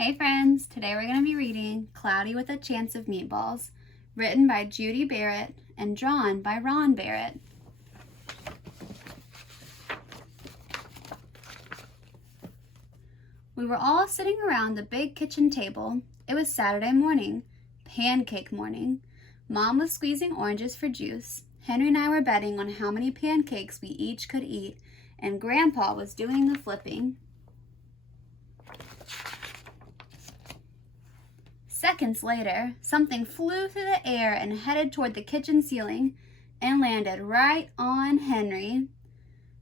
Hey friends, today we're going to be reading Cloudy with a Chance of Meatballs, written by Judy Barrett and drawn by Ron Barrett. We were all sitting around the big kitchen table. It was Saturday morning, pancake morning. Mom was squeezing oranges for juice. Henry and I were betting on how many pancakes we each could eat, and Grandpa was doing the flipping. Seconds later, something flew through the air and headed toward the kitchen ceiling and landed right on Henry.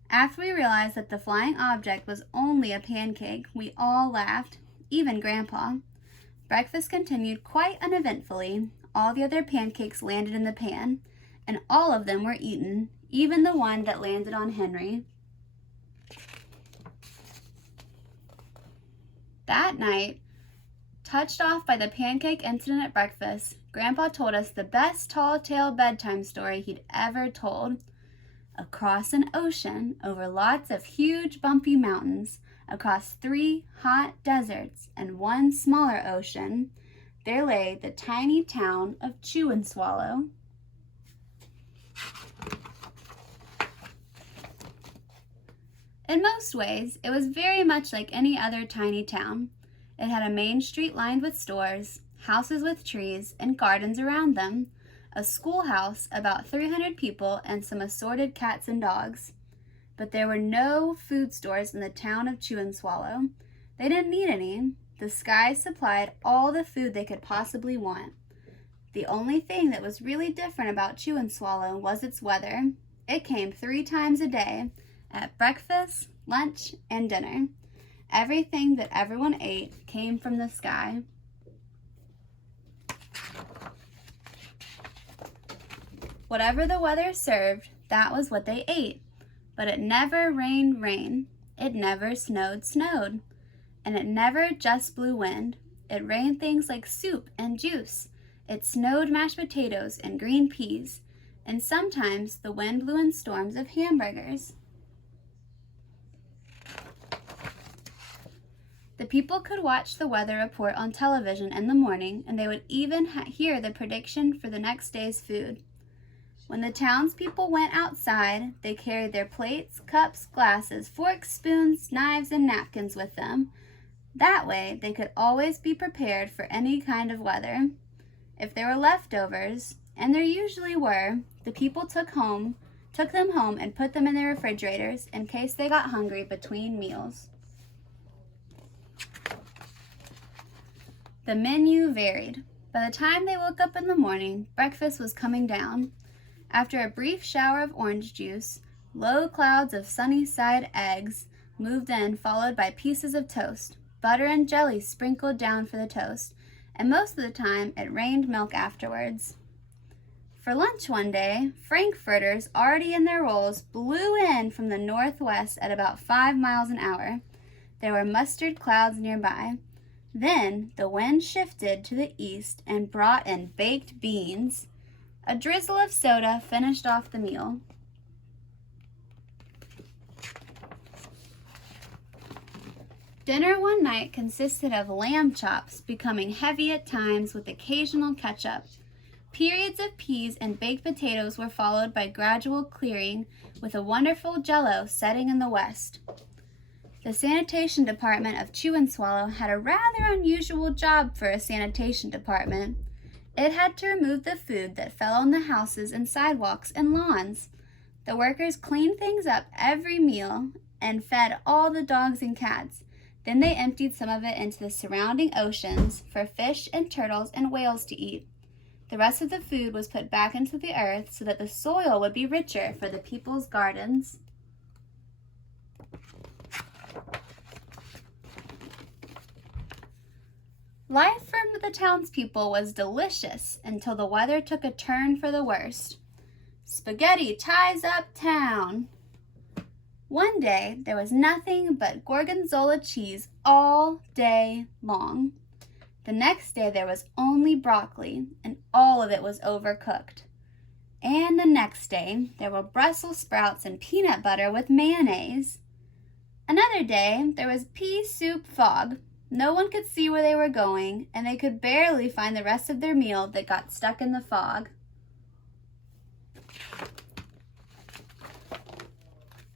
After we realized that the flying object was only a pancake, we all laughed, even Grandpa. Breakfast continued quite uneventfully. All the other pancakes landed in the pan, and all of them were eaten, even the one that landed on Henry. That night, touched off by the pancake incident at breakfast, Grandpa told us the best tall-tale bedtime story he'd ever told. Across an ocean, over lots of huge bumpy mountains, across 3 hot deserts and 1 smaller ocean, there lay the tiny town of Chew and Swallow. In most ways, it was very much like any other tiny town. It had a main street lined with stores, houses with trees, and gardens around them, a schoolhouse, about 300 people, and some assorted cats and dogs. But there were no food stores in the town of Chew and Swallow. They didn't need any. The sky supplied all the food they could possibly want. The only thing that was really different about Chew and Swallow was its weather. It came 3 times a day, at breakfast, lunch, and dinner. Everything that everyone ate came from the sky. Whatever the weather served, that was what they ate. But it never rained rain. It never snowed snowed. And it never just blew wind. It rained things like soup and juice. It snowed mashed potatoes and green peas. And sometimes the wind blew in storms of hamburgers. The people could watch the weather report on television in the morning, and they would even hear the prediction for the next day's food. When the townspeople went outside, they carried their plates, cups, glasses, forks, spoons, knives, and napkins with them. That way, they could always be prepared for any kind of weather. If there were leftovers, and there usually were, the people took them home and put them in their refrigerators in case they got hungry between meals. The menu varied. By the time they woke up in the morning, breakfast was coming down. After a brief shower of orange juice, low clouds of sunny-side eggs moved in, followed by pieces of toast, butter and jelly sprinkled down for the toast, and most of the time it rained milk afterwards. For lunch one day, frankfurters already in their rolls blew in from the northwest at about 5 miles an hour. There were mustard clouds nearby. Then the wind shifted to the east and brought in baked beans. A drizzle of soda finished off the meal. Dinner one night consisted of lamb chops, becoming heavy at times with occasional ketchup. Periods of peas and baked potatoes were followed by gradual clearing, with a wonderful jello setting in the west. The sanitation department of Chew and Swallow had a rather unusual job for a sanitation department. It had to remove the food that fell on the houses and sidewalks and lawns. The workers cleaned things up every meal and fed all the dogs and cats. Then they emptied some of it into the surrounding oceans for fish and turtles and whales to eat. The rest of the food was put back into the earth so that the soil would be richer for the people's gardens. Life for the townspeople was delicious until the weather took a turn for the worst. Spaghetti ties up town. One day, there was nothing but gorgonzola cheese all day long. The next day, there was only broccoli, and all of it was overcooked. And the next day, there were Brussels sprouts and peanut butter with mayonnaise. Another day, there was pea soup fog. No one could see where they were going, and they could barely find the rest of their meal that got stuck in the fog.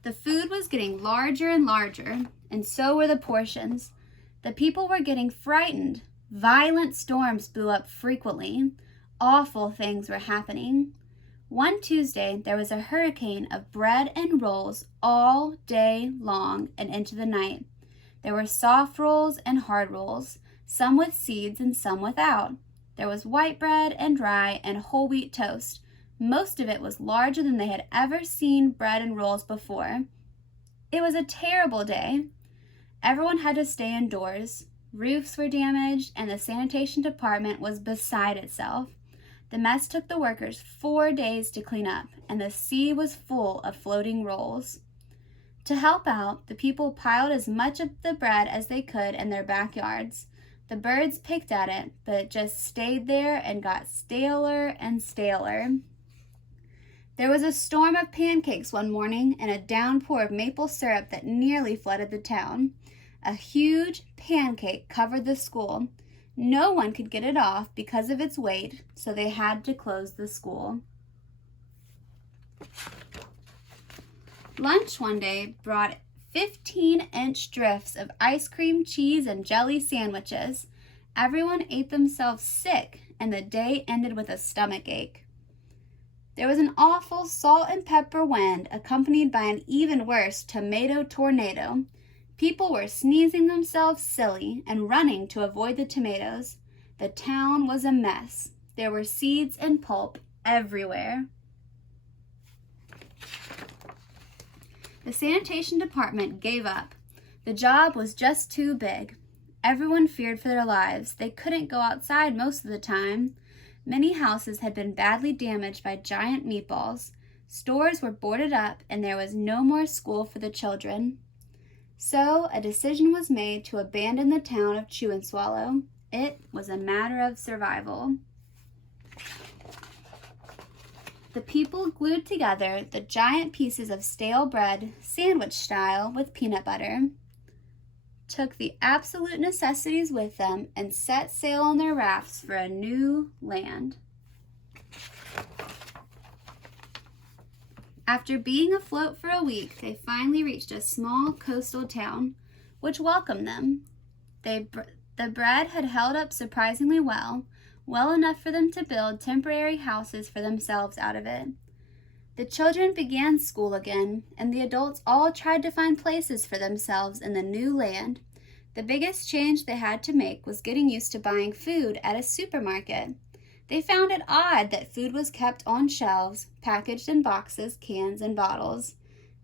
The food was getting larger and larger, and so were the portions. The people were getting frightened. Violent storms blew up frequently. Awful things were happening. One Tuesday, there was a hurricane of bread and rolls all day long and into the night. There were soft rolls and hard rolls, some with seeds and some without. There was white bread and rye and whole wheat toast. Most of it was larger than they had ever seen bread and rolls before. It was a terrible day. Everyone had to stay indoors. Roofs were damaged, and the sanitation department was beside itself. The mess took the workers 4 days to clean up, and the sea was full of floating rolls. To help out, the people piled as much of the bread as they could in their backyards. The birds picked at it, but it just stayed there and got staler and staler. There was a storm of pancakes one morning and a downpour of maple syrup that nearly flooded the town. A huge pancake covered the school. No one could get it off because of its weight, so they had to close the school. Lunch one day brought 15-inch drifts of ice cream, cheese, and jelly sandwiches. Everyone ate themselves sick, and the day ended with a stomach ache. There was an awful salt and pepper wind, accompanied by an even worse tomato tornado. People were sneezing themselves silly and running to avoid the tomatoes. The town was a mess. There were seeds and pulp everywhere. The sanitation department gave up. The job was just too big. Everyone feared for their lives. They couldn't go outside most of the time. Many houses had been badly damaged by giant meatballs. Stores were boarded up, and there was no more school for the children. So a decision was made to abandon the town of Chew and Swallow. It was a matter of survival. The people glued together the giant pieces of stale bread, sandwich style, with peanut butter, took the absolute necessities with them, and set sail on their rafts for a new land. After being afloat for a week, they finally reached a small coastal town, which welcomed them. The bread had held up surprisingly well enough for them to build temporary houses for themselves out of it. The children began school again, and the adults all tried to find places for themselves in the new land. The biggest change they had to make was getting used to buying food at a supermarket. They found it odd that food was kept on shelves, packaged in boxes, cans, and bottles.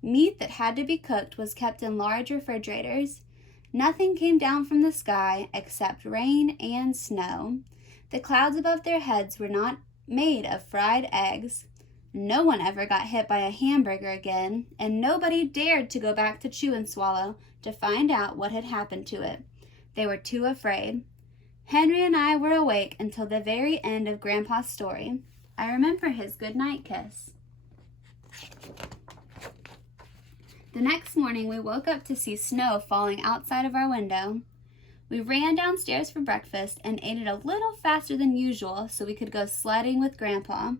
Meat that had to be cooked was kept in large refrigerators. Nothing came down from the sky except rain and snow. The clouds above their heads were not made of fried eggs. No one ever got hit by a hamburger again, and nobody dared to go back to Chew and Swallow to find out what had happened to it. They were too afraid. Henry and I were awake until the very end of Grandpa's story. I remember his goodnight kiss. The next morning, we woke up to see snow falling outside of our window. We ran downstairs for breakfast and ate it a little faster than usual so we could go sledding with Grandpa.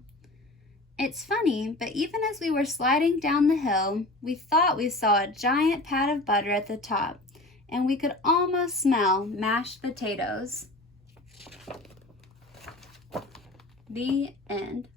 It's funny, but even as we were sliding down the hill, we thought we saw a giant pat of butter at the top, and we could almost smell mashed potatoes. The end.